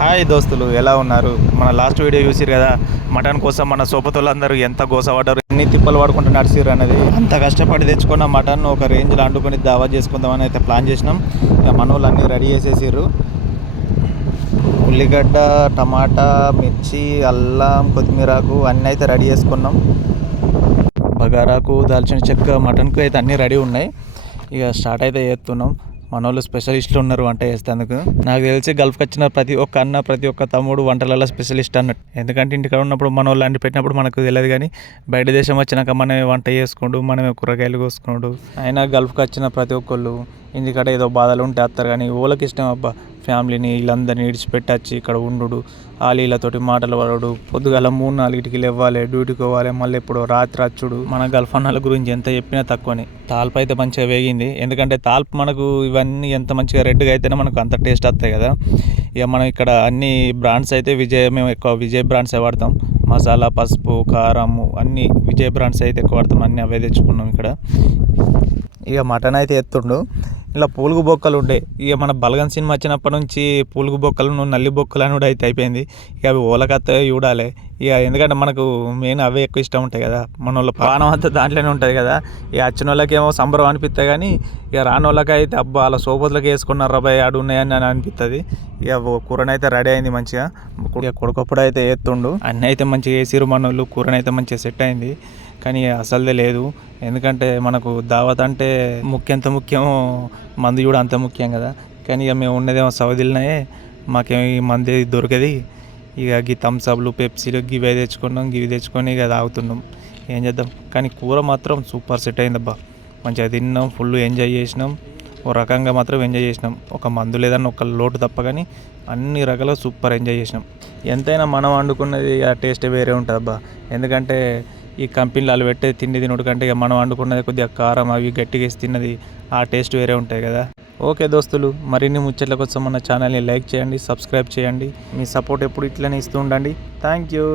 Hi దోస్తులు, ఎలా ఉన్నారు? మన లాస్ట్ వీడియో చూసిరు కదా, మటన్ కోసం మన సోపతులందరూ ఎంత గోసపడ్డారు, ఎన్ని తిప్పలు పడుకుంటూ నడిచిర్రు అనేది. అంత కష్టపడి తెచ్చుకున్న మటన్ ఒక రేంజ్లో అండుకొని దావా చేసుకుందామని అయితే ప్లాన్ చేసినాం. ఇక మన వాళ్ళు అన్నీ రెడీ చేసేసారు. ఉల్లిగడ్డ, టమాటా, మిర్చి, అల్లం, కొత్తిమీరకు అన్నీ అయితే రెడీ చేసుకున్నాం. బగారాకు, దాల్చిన చెక్క, మటన్కు అయితే అన్నీ రెడీ ఉన్నాయి. ఇక స్టార్ట్ అయితే చేస్తున్నాం. మన వాళ్ళు స్పెషలిస్టులు ఉన్నారు వంట చేసేందుకు. నాకు తెలిసి గల్ఫ్కి వచ్చిన ప్రతి ఒక్క అన్న, ప్రతి ఒక్క తమ్ముడు వంటలలో స్పెషలిస్ట్ అన్నట్టు. ఎందుకంటే ఇంటికాడ ఉన్నప్పుడు మన వాళ్ళు అండి పెట్టినప్పుడు మనకు తెలియదు, కానీ బయట దేశం వచ్చినాక మనమే వంట చేసుకోండు, మనమే కూరగాయలు కోసుకున్నాడు. అయినా గల్ఫ్కి వచ్చిన ప్రతి ఒక్కళ్ళు ఇంటికాడ ఏదో బాధలు ఉంటే వస్తారు, కానీ వాళ్ళకి ఇష్టం అబ్బా ఫ్యామిలీని వీళ్ళందరినీ విడిచిపెట్టి వచ్చి ఇక్కడ ఉండు, ఆలీలతోటి మాటలు పడడు, పొద్దుగాల 3-4కి లేవ్వాలి, డ్యూటీకి పోవాలి, మళ్ళీ ఇప్పుడు రాత్రి వచ్చుడు. మన గల్ఫ్ అన్నల గురించి ఎంత చెప్పినా తక్కువని. తాల్పు అయితే మంచిగా వేగింది, ఎందుకంటే తాల్పు మనకు ఇవన్నీ ఎంత మంచిగా రెడ్గా అయితేనే మనకు అంత టేస్ట్ వస్తాయి కదా. ఇక మనం ఇక్కడ అన్ని బ్రాండ్స్ అయితే మేము ఎక్కువ విజయ్ బ్రాండ్సే వాడతాం. మసాలా, పసుపు, కారము అన్నీ విజయ్ బ్రాండ్స్ అయితే ఎక్కువ వాడతాం. అన్నీ అవే తెచ్చుకున్నాం ఇక్కడ. ఇక మటన్ అయితే ఎత్తుండు. ఇలా పూలుగు బొక్కలు ఉండే, ఇక మన బలగన్ సినిమా వచ్చినప్పటి నుంచి పూలుగు బొక్కలు, నల్లి బొక్కలు అని కూడా అయితే అయిపోయింది. ఇక అవి ఓలకత్త చూడాలి. ఇక ఎందుకంటే మనకు మెయిన్ అవే ఎక్కువ ఇష్టం ఉంటాయి కదా, మన వాళ్ళ ప్రాణం అంతా దాంట్లోనే ఉంటుంది కదా. ఇక వచ్చిన వాళ్ళకేమో సంబరం అనిపిస్తుంది, కానీ ఇక రాని వాళ్ళకి అయితే అబ్బా అలా సోపతులకు వేసుకున్నారు రాబాయ్ ఆడు ఉన్నాయని అని అనిపిస్తుంది. ఇక కూరనైతే రెడీ అయింది మంచిగా. ఇక కొడుకప్పుడు అయితే వేస్తుండు, అన్నీ అయితే మంచిగా వేసిరు మన వాళ్ళు. కూరనైతే మంచిగా సెట్ అయింది, కానీ అసలుదే లేదు. ఎందుకంటే మనకు దావత్ అంటే ఎంత ముఖ్యమో మందు కూడా అంత ముఖ్యం కదా. కానీ ఇక మేము ఉన్నదేమో సౌదీలనే, మాకేమో ఈ మంది దొరికేది. ఇక గీ థమ్స్అప్లు, పెప్సీలు గివి తెచ్చుకున్నాం, గివి తెచ్చుకొని ఇక తాగుతున్నాం. ఏం చేద్దాం, కానీ కూర మాత్రం సూపర్ సెట్ అయిందబ్బా. మంచిగా తిన్నాం, ఫుల్ ఎంజాయ్ చేసినాం. ఓ రకంగా మాత్రం ఎంజాయ్ చేసినాం. ఒక మందు లేదని ఒక లోటు తప్ప, కానీ అన్ని రకాలుగా సూపర్ ఎంజాయ్ చేసినాం. ఎంతైనా మనం వండుకున్నది ఆ టేస్ట్ వేరే ఉంటుంది అబ్బా. ఎందుకంటే ఈ కంపెనీలు పెట్టే తిండి తినడు కంటే ఇక మనం వండుకున్నది కొద్దిగా కారం అవి గట్టిగా వేసి తిన్నది ఆ టేస్ట్ వేరే ఉంటాయి కదా. ఓకే దోస్తులు, మరిన్ని ముచ్చట్ల కోసం మన ఛానల్ని లైక్ చేయండి, సబ్స్క్రైబ్ చేయండి. మీ సపోర్ట్ ఎప్పుడు ఇట్లనే ఇస్తూ ఉండండి. Thank you.